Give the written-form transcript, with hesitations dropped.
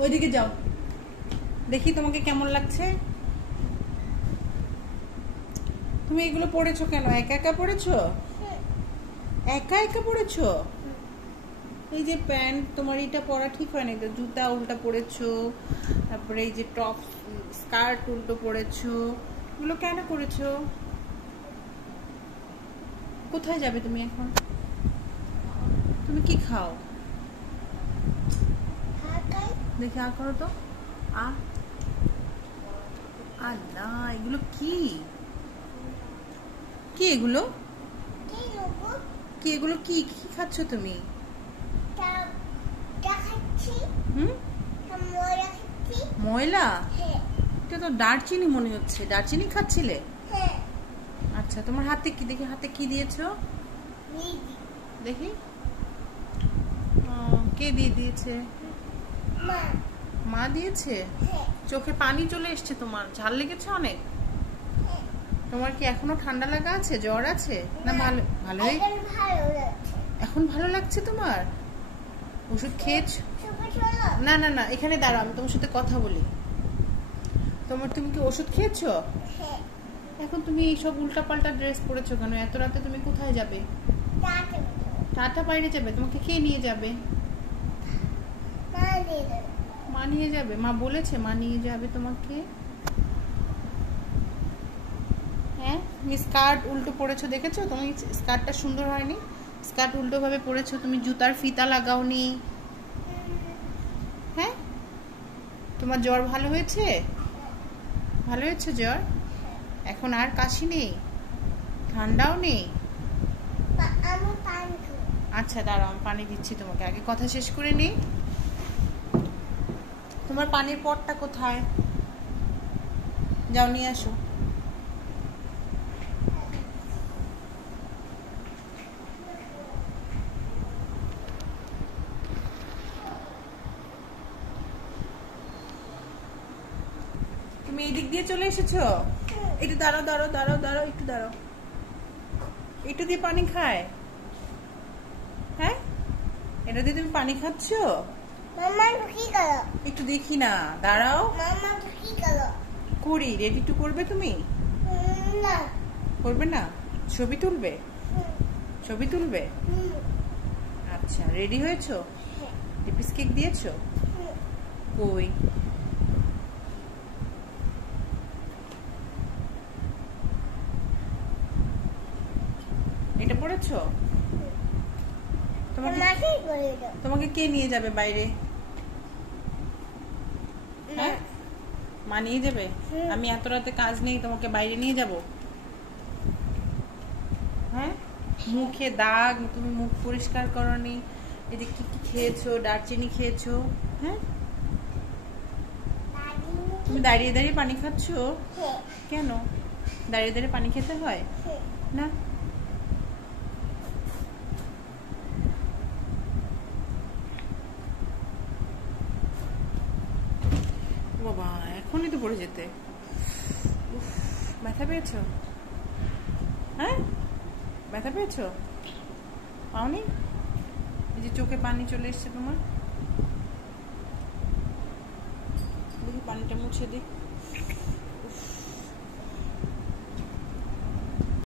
ওইদিকে যাও, দেখি তোমাকে কেমন লাগছে। তুমি এগুলো পড়েছো কেন? একা একা পড়েছো? একা একা পড়েছো? এই যে প্যান্ট তোমার এটা পরা ঠিক হয় না, জুতা উল্টা পড়েছো, তারপরে এই যে টপ স্কার্ট উল্টো পড়েছো, এগুলো কেন করেছো? কোথায় যাবে তুমি এখন? তুমি কি খাও? দেখি আ করো তো। আল্লাহ, এগুলো কি? কি এগুলো? কি এগুলো? কি কি খাচ্ছ তুমি? ময়লা? এটা তো দারচিনি মনে হচ্ছে। দারচিনি খাচ্ছিলে? আচ্ছা, তোমার হাতে কি? দেখি হাতে কি দিয়েছো দেখি। কে দিয়ে দিয়েছে? মা দিয়েছে। চোখে পানি চলে এসছে তোমার, ঝাল লেগেছে অনেক। তোমার কি এখনো ঠান্ডা লাগা আছে? জ্বর আছে? না ভালো? ভালো এখন ভালো লাগছে তোমার? ওষুধ খেয়েছো? না না না, এখানে দাঁড়াও, আমি তোমার সাথে কথা বলি। তুমি কি ওষুধ খেয়েছো? এখন তুমি এইসব উল্টা পাল্টা ড্রেস পরেছো কেন? এত রাতে তুমি কোথায় যাবে? টাটা বাইরে যাবে? তোমাকে কে নিয়ে যাবে? মা নিয়ে যাবে? মা বলেছে মা নিয়ে যাবে তোমাকে। হ্যাঁ, তুমি স্কার্ট উল্টো পরেছো, দেখেছো? তুমি স্কার্টটা সুন্দর হয়নি, স্কার্ট উল্টো ভাবে পরেছো। তুমি জুতার ফিতা লাগাওনি। হ্যাঁ, তোমার জ্বর ভালো হয়েছে? ভালো হয়েছে জ্বর? এখন আর কাশি নেই, ঠান্ডাও নেই? আচ্ছা দাঁড়াও, আমি পানি দিচ্ছি তোমাকে। আগে কথা শেষ করে নেই। তোমার পানির পটটা কোথায়? যাও নিয়ে আসো। তুমি এই দিক দিয়ে চলে এসেছো? একটু দাঁড়াও দাঁড়াও দাঁড়াও দাঁড়াও, একটু দাঁড়াও। একটু দিয়ে পানি খায়? হ্যাঁ, এটা দিয়ে তুমি পানি খাচ্ছ? একটু দেখি না, দাঁড়াও। করি, রেডি টু করবে তুমি? করবে না? ছবি তুলবে? ছবি তুলবে? আচ্ছা, রেডি হয়েছো? লিপস্টিক দিয়েছো? কই? এটা পড়েছো? তোমাকে কে নিয়ে যাবে বাইরে? হ্যাঁ, মা নিয়ে যাবে? আমি এত রাতে কাজ নেই, তোমাকে বাইরে নিয়ে যাব? হ্যাঁ, মুখে দাগ, তুমি মুখ পরিষ্কার করনি। এই যে কি কি খেয়েছো? দারচিনি খেয়েছো? হ্যাঁ, তুমি দাঁড়িয়ে দাঁড়িয়ে পানি খাচ্ছো কেন? দাঁড়িয়ে দাঁড়িয়ে পানি খেতে হয় না? বাবা, এখনই তো পড়ে যেতে। ব্যথা পেয়েছো? হ্যাঁ, ব্যথা পেয়েছো? পাওনি? এই যে চোখে পানি চলে এসছে তোমার, দেখি পানিটা মুছে দিই।